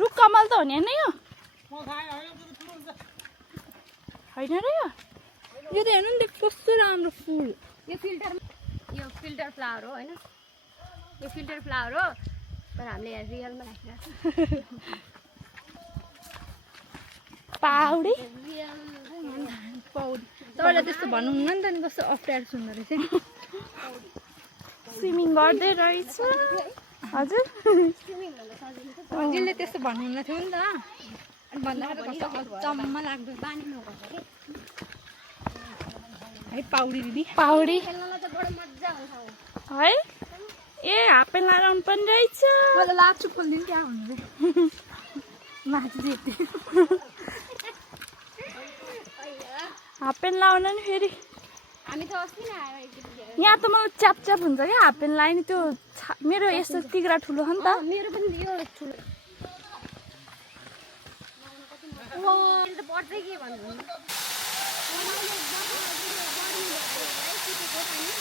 रुख कमल त हो नि होइन यो होइन र यो त हेर्नु नि कस्तो राम्रो फुल यो फिल्टर फ्लावर हो हैन यो फिल्टर फ्लावर हो तर हामीले रियलमा राखिरहेको पाउडी पौडी तपाईँलाई त्यस्तो भन्नुहुन्न नि त नि कस्तो अप्ठ्यारो सुन्दो रहेछ स्विमिङ गर्दै रहेछ हजुर हजुरले त्यस्तो भन्नुहुन्न थियो नि त अनि भन्दाखेरि कस्तो अचम्म लाग्दो पानी नगर्छ के है पाउडी दिदी पाउडी खेल्नलाई त बडो मज्जा आउँछ है ए हाफ प्यान्ट लगाएर आउनु पनि रहेछ मलाई लाग्छु खोल्दिनु क्या भन्नु माथि जित्यो हाफ प्यान्ट लाउन नि फेरि हामी त अस्ति नै आयो एकदिन यहाँ त मलाई च्याप च्याप हुन्छ क्या हाफ प्यान्ट लगायो नि त्यो मेरो यस्तो तिग्रा ठुलो हो नि त मेरो पनि यो ठुलो ओ त पर्दै के भन्नु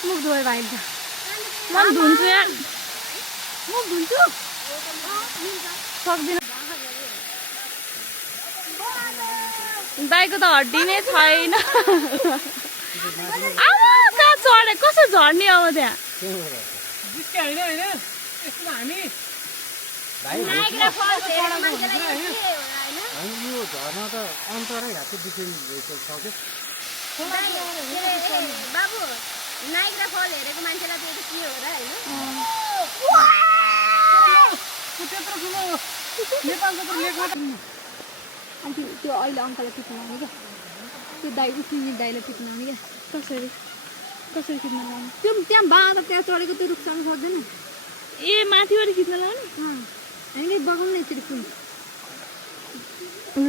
मुख धोएर आइन्छ म पनि धुन्छु यार मुख धुन्छु सक्दिनँ दाइको त हड्डी नै छैन अब कहाँ चढे कसो झर्ने अब त्यहाँ नाइग्रा फल्स हेरेर मान्छेलाई के हो हैन यो झर्ना त अन्तरै हातको डिफरेन्ट रहेछ बाबु नाइग्रा फल हेरेको मान्छेलाई त्यो के हो र हैन अनि त्यो अहिले अङ्कललाई टिप्न लाउने क्या त्यो दाइ उफ्रिने दाइलाई टिप्न लाउने क्या कसरी कसरी खिच्न लाउने त्यो त्यहाँ बाँध त्यहाँ चढेको त्यो रुख चढ्नु सक्दैन ए माथिबाट खिच्न लाउने हामीले बगाउँ न यसरी फुल ल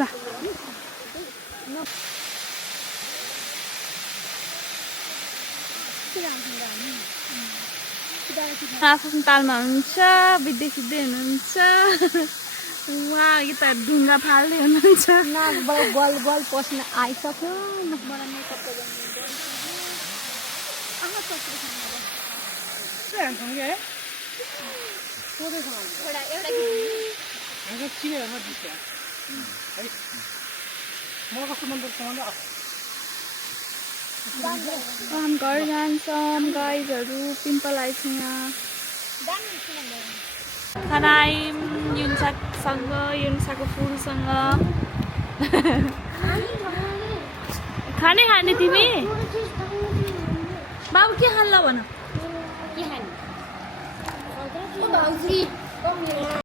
आफ्नो तालमा हुनुहुन्छ बित्दै सिद्धै हुनुहुन्छ उहाँ यता ढुङ्गा फाल्दै हुनुहुन्छ नाकबाट गल गल पस्न आइसक्यो हम घर जान्छौँ गाइजहरू पिम्पल आएछ यहाँ खाना आयौँ युन्सासँग युन्साको फुलसँग खाने खाने तिमी बाबु के खान्छ भन के खाने